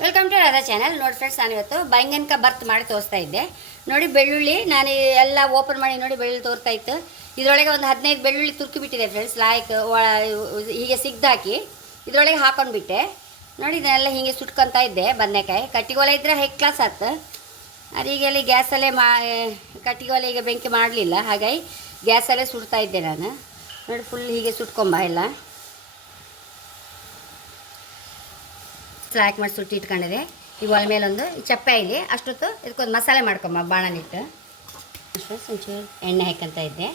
Welcome to Radha channel ನೋಡಿ friends ನಾನು ಇವತ್ತು ಬೈಂಗನ್ಕ ಬರ್ತ್ ಮಾಡಿ ತೋರಿಸ್ತಾ ಇದ್ದೆ. ನೋಡಿ ಬೆಳ್ಳುಳ್ಳಿ, ನಾನು ಎಲ್ಲ ಓಪನ್ ಮಾಡಿ ನೋಡಿ ಬೆಳ್ಳುಳ್ಳಿ ತೋರ್ತಾ ಇತ್ತು. ಇದರೊಳಗೆ ಒಂದು ಹದಿನೈದು ಬೆಳ್ಳುಳ್ಳಿ ತುರ್ಕಿ ಬಿಟ್ಟಿದೆ ಫ್ರೆಂಡ್ಸ್ ಲಾಯ್ಕ್ ಹೀಗೆ ಸಿಗ್ದಾಕಿ ಇದರೊಳಗೆ ಹಾಕೊಂಡ್ಬಿಟ್ಟೆ. ನೋಡಿ ಇದನ್ನೆಲ್ಲ ಹೀಗೆ ಸುಟ್ಕೊತಾ ಇದ್ದೆ ಬದನೆಕಾಯಿ. ಕಟ್ಟಿಗೋಲೆ ಇದ್ದರೆ ಹೈ ಕ್ಲಾಸ್ ಆಯ್ತು ಅಲ್ಲಿ ಗ್ಯಾಸಲ್ಲೇ ಮಾ ಕಟ್ಟಿಗೋಲೆ ಈಗ ಬೆಂಕಿ ಮಾಡಲಿಲ್ಲ. ಹಾಗಾಗಿ ಗ್ಯಾಸಲ್ಲೇ ಸುಡ್ತಾ ಇದ್ದೆ ನಾನು. ನೋಡಿ ಫುಲ್ ಹೀಗೆ ಸುಟ್ಕೊಂಬ ಎಲ್ಲ. ಸ್ಲಾಕ್ ಮಾಡಿ ಸುಟ್ಟಿ ಇಟ್ಕೊಂಡಿದೆ ಈಗ ಒಲೆ ಮೇಲೊಂದು ಚಪ್ಪೆ ಇಲ್ಲಿ ಅಷ್ಟೊತ್ತು ಇದಕ್ಕೊಂದು ಮಸಾಲೆ ಮಾಡ್ಕೊಂಬ, ಬಾಣಲಿಟ್ಟು. ಅಷ್ಟು ಒಂಚೂರು ಎಣ್ಣೆ ಹಾಕಂತ ಇದ್ದೆ.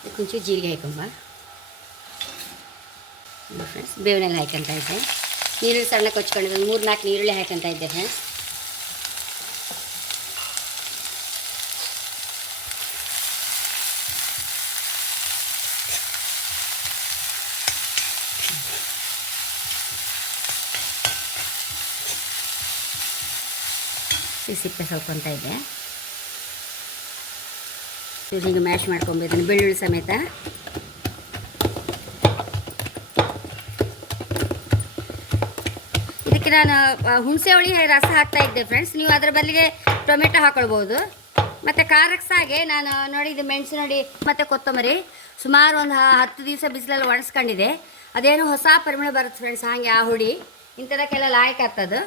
ಇದಕ್ಕೊಂಚೂರು ಜೀರಿಗೆ ಹಾಕೊಂಬ. ಫ್ರೆಂಡ್ಸ್ ಬೇವಿನೆಲ್ಲ ಹಾಕಂತ ಇದ್ದೆ. ನೀರುಳ್ಳಿ ಸಣ್ಣ ಕೊಚ್ಕೊಂಡಿದ್ದೆ. ಒಂದು ಮೂರು ನಾಲ್ಕು ನೀರುಳ್ಳಿ ಹಾಕಂತ ಇದ್ದೆ ಫ್ರೆಂಡ್ಸ್ ಈ ಸಿಪ್ಪೆ ಅಂತ ಇದೆ ಹೀಗೆ ಮ್ಯಾಶ್ ಮಾಡ್ಕೊಂಬಿದ್ದೀನಿ ಬೆಳ್ಳುಳ್ಳಿ ಸಮೇತ. ಇದಕ್ಕೆ ನಾನು ಹುಣಸೆ ಹುಳಿ ರಸ ಹಾಕ್ತಾ ಇದ್ದೆ ಫ್ರೆಂಡ್ಸ್ ನೀವು ಅದರ ಬದಲಿಗೆ ಟೊಮೆಟೊ ಹಾಕೊಳ್ಬೋದು. ಮತ್ತು ಖಾರಕ್ಕೆ ಸಾಗೆ ನಾನು ನೋಡಿ, ಇದು ಮೆಣಸು ನೋಡಿ, ಮತ್ತು ಕೊತ್ತಂಬರಿ. ಸುಮಾರು ಒಂದು ಹತ್ತು ದಿವಸ ಬಿಸಿಲಲ್ಲಿ ಒಣಸ್ಕೊಂಡಿದೆ. ಅದೇನು ಹೊಸ ಪರಿಮಳ ಬರುತ್ತೆ ಫ್ರೆಂಡ್ಸ್ ಹಾಗೆ ಆ ಹುಡಿ ಇಂಥದಕ್ಕೆಲ್ಲ ಲಾಯಕ್ ಆಗ್ತದೆ.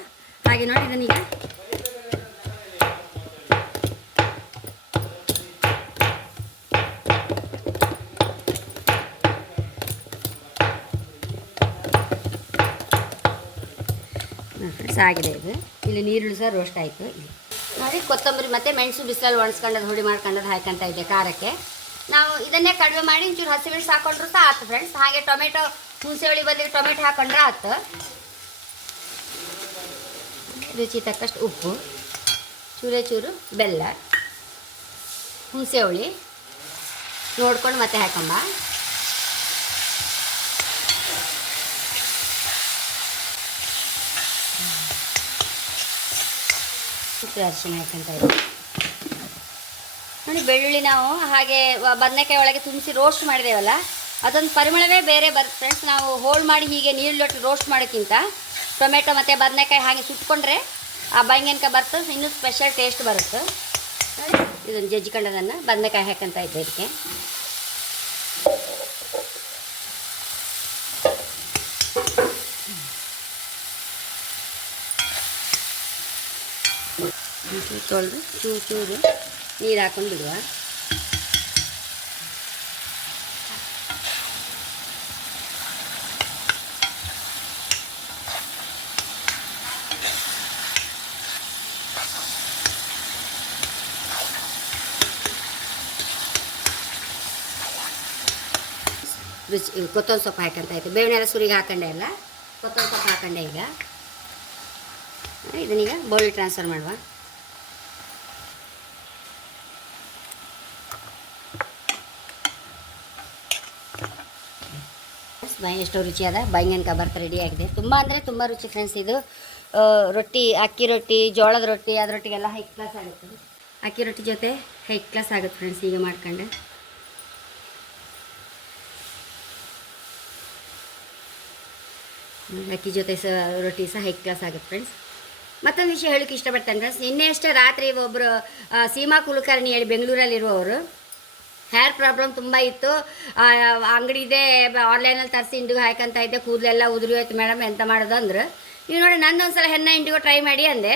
ಹಾಗೆ ನೋಡಿ ಇದನ್ನೀಗ. ಫ್ರೆಂಡ್ಸ್ ಆಗಿದೆ ಇದು. ಇಲ್ಲಿ ನೀರುಳ್ಳಿ ಸಹ ರೋಸ್ಟ್ ಆಯಿತು. ನೋಡಿ, ಕೊತ್ತಂಬರಿ ಮತ್ತು ಮೆಣಸು ಬಿಸಿಲಲ್ಲಿ ಒಣಸ್ಕೊಂಡದ್ದು ಹುಡಿ ಮಾಡ್ಕೊಂಡದ್ದು ಹಾಕಂತ ಇದೆ ಖಾರಕ್ಕೆ. ನಾವು ಇದನ್ನೇ ಕಡಿಮೆ ಮಾಡಿ ಒಂಚೂರು ಹಸಿಮೆಣಸು ಹಾಕೊಂಡ್ರು ಸಹ ಆಯ್ತು ಫ್ರೆಂಡ್ಸ್ ಹಾಗೆ ಟೊಮೆಟೊ, ಹುಣಸೆ ಹುಳಿ ಬದಲಿಗೆ ಟೊಮೆಟೊ ಹಾಕೊಂಡ್ರೆ ಆಯ್ತು ರುಚಿ ತಕ್ಕಷ್ಟು ಉಪ್ಪು, ಚೂರೇ ಚೂರು ಬೆಲ್ಲ, ಹುಣಸೆ ಹುಳಿ ನೋಡ್ಕೊಂಡು ಮತ್ತೆ ಹಾಕೊಂಬ. ಉಪ್ಪು ಅರಿಶಿನ ಹಾಕಂತ ಇದ್ದೀವಿ ನೋಡಿ ಬೆಳ್ಳುಳ್ಳಿ ನಾವು ಹಾಗೆ ಬದನೆಕಾಯಿ ಒಳಗೆ ತುಂಬಿಸಿ ರೋಸ್ಟ್ ಮಾಡಿದೇವಲ್ಲ, ಅದೊಂದು ಪರಿಮಳವೇ ಬೇರೆ ಬರುತ್ತೆ ಫ್ರೆಂಡ್ಸ್ ನಾವು ಹೋಲ್ಡ್ ಮಾಡಿ ಹೀಗೆ ನೀರುಳ್ಳಿ ರೋಸ್ಟ್ ಮಾಡೋಕ್ಕಿಂತ ಟೊಮೆಟೊ ಮತ್ತು ಬದನೆಕಾಯಿ ಹಾಗೆ ಸುಟ್ಕೊಂಡ್ರೆ ಆ ಬೈಂಗನ್ಕಾಯಿ ಬರ್ತದೆ, ಇನ್ನೂ ಸ್ಪೆಷಲ್ ಟೇಸ್ಟ್ ಬರುತ್ತೆ. ಇದೊಂದು ಜಜ್ಜಿಕೊಂಡದನ್ನು ಬದನೆಕಾಯಿ ಹಾಕಂತ ಇದ್ದೆ ಇದಕ್ಕೆ. ಒಂಚೂರು ತೊಳೆದು ಚೂರು ಚೂರು ನೀರು ಹಾಕೊಂಡು ಬಿಡುವ ರುಚಿ, ಇದು ಕೊತ್ತಂಬರಿ ಸೊಪ್ಪು ಹಾಕಂತ ಐತೆ ಬೇವಿನೆಲ್ಲ ಸುರಿಗೆ ಹಾಕೊಂಡೆ ಎಲ್ಲ ಕೊತ್ತಂಬರಿ ಸೊಪ್ಪು ಹಾಕೊಂಡೆ ಈಗ. ಇದನ್ನೀಗ ಬೌಲ್ ಟ್ರಾನ್ಸ್ಫರ್ ಮಾಡುವ. ಎಷ್ಟೋ ರುಚಿಯಾದ ಬಾಯಿಗನ್ಕಾಯಿ ಬರ್ತಾ ರೆಡಿ ಆಗಿದೆ. ತುಂಬ ಅಂದರೆ ತುಂಬ ರುಚಿ ಫ್ರೆಂಡ್ಸ್ ಇದು. ರೊಟ್ಟಿ, ಅಕ್ಕಿ ರೊಟ್ಟಿ, ಜೋಳದ ರೊಟ್ಟಿ ಅದರೊಟ್ಟಿಗೆಲ್ಲ ಹೈ ಕ್ಲಾಸ್ ಆಗುತ್ತೆ. ಅಕ್ಕಿ ರೊಟ್ಟಿ ಜೊತೆ ಹೈ ಕ್ಲಾಸ್ ಆಗುತ್ತೆ ಫ್ರೆಂಡ್ಸ್ ಈಗ ಮಾಡ್ಕೊಂಡೆ ಅಕ್ಕಿ ಜೊತೆ ಸಹ ರೊಟ್ಟಿ ಸಹ ಹೈ ಕ್ಲಾಸ್ ಆಗುತ್ತೆ ಫ್ರೆಂಡ್ಸ್ ಮತ್ತೊಂದು ವಿಷಯ ಹೇಳೋಕ್ಕೆ ಇಷ್ಟಪಡ್ತೇನೆ ಫ್ರೆಂಡ್ಸ್ ನಿನ್ನೆ ಅಷ್ಟೇ ರಾತ್ರಿ ಒಬ್ಬರು ಸೀಮಾ ಕುಲಕರ್ಣಿ ಹೇಳಿ ಬೆಂಗಳೂರಲ್ಲಿರುವವರು. ಹೇರ್ ಪ್ರಾಬ್ಲಮ್ ತುಂಬ ಇತ್ತು. ಅಂಗಡಿದೆ ಆನ್ಲೈನಲ್ಲಿ ತರಿಸಿ ಇಂಡಿಗೋ ಹಾಕಂತ ಇದ್ದೆ, ಕೂದಲೆಲ್ಲ ಉದುರಿ ಹೋಯ್ತು ಮೇಡಮ್ ಎಂತ ಮಾಡೋದು ಅಂದ್ರೆ. ನೀವು ನೋಡಿ ನಂದು ಸಲ ಹೆಣ್ಣ ಇಂಡಿಗೋ ಟ್ರೈ ಮಾಡಿ ಅಂದೆ.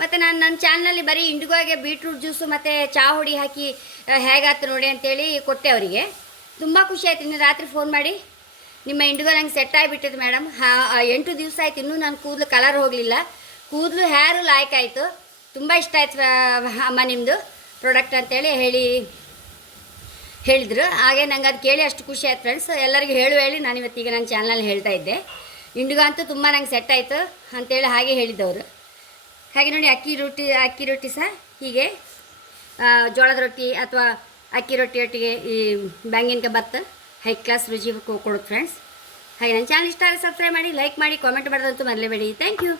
ಮತ್ತು ನಾನು ನನ್ನ ಚಾನಲಲ್ಲಿ ಬರೀ ಇಂಡಿಗೋಗೆ ಬೀಟ್ರೂಟ್ ಜ್ಯೂಸು ಮತ್ತು ಚಹಾ ಹುಡಿ ಹಾಕಿ ಹೇಗಾಯ್ತು ನೋಡಿ ಅಂತೇಳಿ ಕೊಟ್ಟೆ ಅವರಿಗೆ. ತುಂಬ ಖುಷಿ ಆಯ್ತು, ಇನ್ನು ರಾತ್ರಿ ಫೋನ್ ಮಾಡಿ. ನಿಮ್ಮ ಇಂಡಿಗೋ ನಂಗೆ ಸೆಟ್ ಆಗಿಬಿಟ್ಟಿದೆ ಮೇಡಮ್ ಹಾ ಎಂಟು ದಿವಸ ಆಯ್ತು, ಇನ್ನೂ ನನ್ನ ಕೂದಲು ಕಲರ್ ಹೋಗಲಿಲ್ಲ. ಕೂದಲು ಹೇರು ಲಾಯ್ಕ್ ಆಯಿತು. ತುಂಬ ಇಷ್ಟ ಆಯ್ತು ಅಮ್ಮ ನಿಮ್ಮದು ಪ್ರಾಡಕ್ಟ್ ಅಂತೇಳಿ ಹೇಳಿ ಹೇಳಿದರು. ಹಾಗೆ ನಂಗೆ ಅದು ಕೇಳಿ ಅಷ್ಟು ಖುಷಿ ಆಯ್ತು ಫ್ರೆಂಡ್ಸ್ ಎಲ್ಲರಿಗೂ ಹೇಳು ಹೇಳಿ ನಾನು ಇವತ್ತೀಗ ನನ್ನ ಚಾನಲಲ್ಲಿ ಹೇಳ್ತಾ ಇದ್ದೆ. ಇಂಡಿಗೋ ಅಂತೂ ತುಂಬ ನಂಗೆ ಸೆಟ್ ಆಯಿತು ಅಂತೇಳಿ ಹಾಗೆ ಹೇಳಿದ್ದವರು. ಹಾಗೆ ನೋಡಿ ಅಕ್ಕಿ ರೊಟ್ಟಿ ಅಕ್ಕಿ ರೊಟ್ಟಿ ಸಹ ಹೀಗೆ ಜೋಳದ ರೊಟ್ಟಿ ಅಥವಾ ಅಕ್ಕಿ ರೊಟ್ಟಿ ಒಟ್ಟಿಗೆ ಈ ಬ್ಯಾಂಗಿನ್ಗೆ ಭತ್ತ ಹೈ ಕ್ಲಾಸ್ ರುಚಿ ಕೊಡೋದು ಫ್ರೆಂಡ್ಸ್ ಹಾಗೆ ನನ್ನ ಚಾನಲ್ ಇಷ್ಟ ಆದರೆ ಸಬ್ಸ್ಕ್ರೈಬ್ ಮಾಡಿ ಲೈಕ್ ಮಾಡಿ ಕಾಮೆಂಟ್ ಮಾಡೋದಂತೂ ಮರಲೇಬೇಡಿ. Thank you